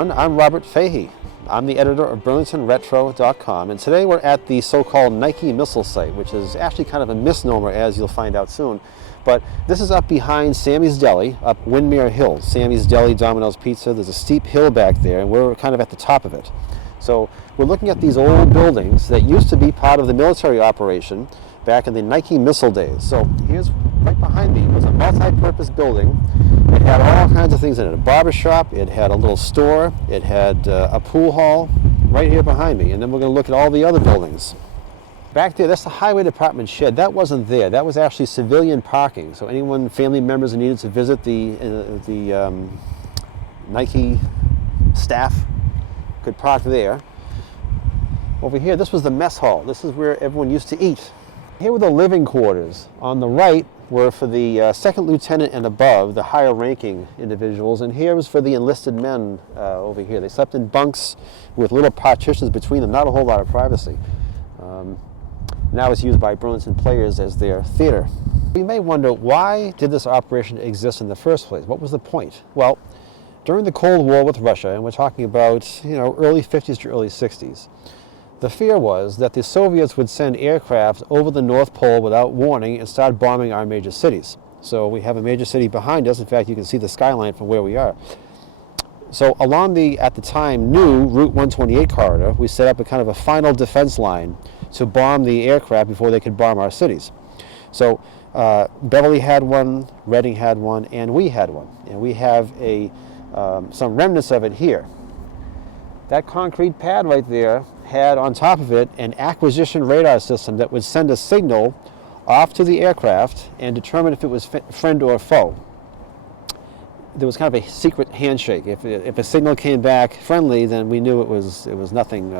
everyone, I'm Robert Fahey. I'm the editor of BurlingtonRetro.com, and today we're at the so-called Nike missile site, which is actually kind of a misnomer, as you'll find out soon. But this is up behind Sammy's Deli, up Windmere Hill. Sammy's Deli, Domino's Pizza, there's a steep hill back there, and we're kind of at the top of it. So we're looking at these old buildings that used to be part of the military operation back in the Nike missile days. So here's, right behind me, was a multi-purpose building. It had all kinds of things in it. A barber shop, it had a little store, it had a pool hall right here behind me. And then we're going to look at all the other buildings. Back there, that's the highway department shed. That wasn't there. That was actually civilian parking. So anyone, family members who needed to visit the Nike staff could park there. Over here, this was the mess hall. This is where everyone used to eat. Here were the living quarters. On the right were for the second lieutenant and above, the higher ranking individuals, and here was for the enlisted men over here. They slept in bunks with little partitions between them, not a whole lot of privacy. Now it's used by Burlington players as their theater. You may wonder, why did this operation exist in the first place? What was the point? Well, during the Cold War with Russia, and we're talking about, early 50s to early 60s, the fear was that the Soviets would send aircraft over the North Pole without warning and start bombing our major cities. So we have a major city behind us. In fact, you can see the skyline from where we are. So along the, at the time, new Route 128 corridor, we set up a kind of a final defense line to bomb the aircraft before they could bomb our cities. So Beverly had one, Reading had one, and we had one. And we have some remnants of it here. That concrete pad right there had on top of it an acquisition radar system that would send a signal off to the aircraft and determine if it was friend or foe. There was kind of a secret handshake. If a signal came back friendly, then we knew it was nothing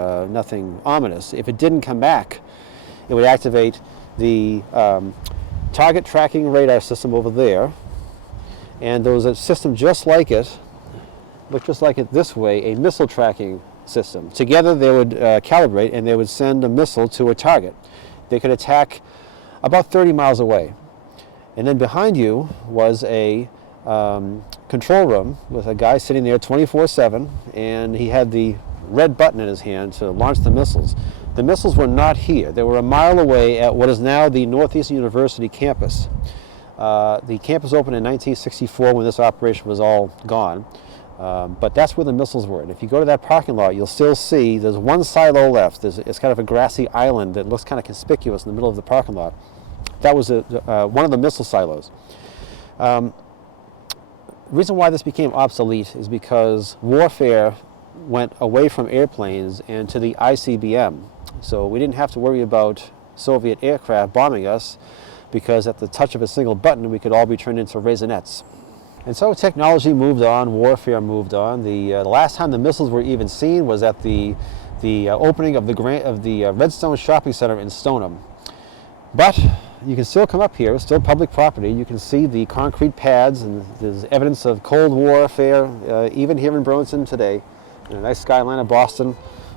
ominous. If it didn't come back, it would activate the target tracking radar system over there, and there was a system just like it, looked just like it this way, a missile tracking system. Together they would calibrate and they would send a missile to a target. They could attack about 30 miles away. And then behind you was a control room with a guy sitting there 24/7, and he had the red button in his hand to launch the missiles. The missiles were not here. They were a mile away at what is now the Northeastern University campus. The campus opened in 1964 when this operation was all gone. But that's where the missiles were. And if you go to that parking lot, you'll still see there's one silo left. It's kind of a grassy island that looks kind of conspicuous in the middle of the parking lot. That was one of the missile silos. The reason why this became obsolete is because warfare went away from airplanes and to the ICBM. So we didn't have to worry about Soviet aircraft bombing us, because at the touch of a single button we could all be turned into raisinets. And so technology moved on, warfare moved on. The last time the missiles were even seen was at the opening of the Redstone Shopping Center in Stoneham. But you can still come up here, it's still public property. You can see the concrete pads, and there's evidence of Cold Warfare, even here in Burlington today. And a nice skyline of Boston,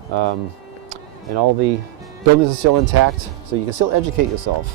and all the buildings are still intact, so you can still educate yourself.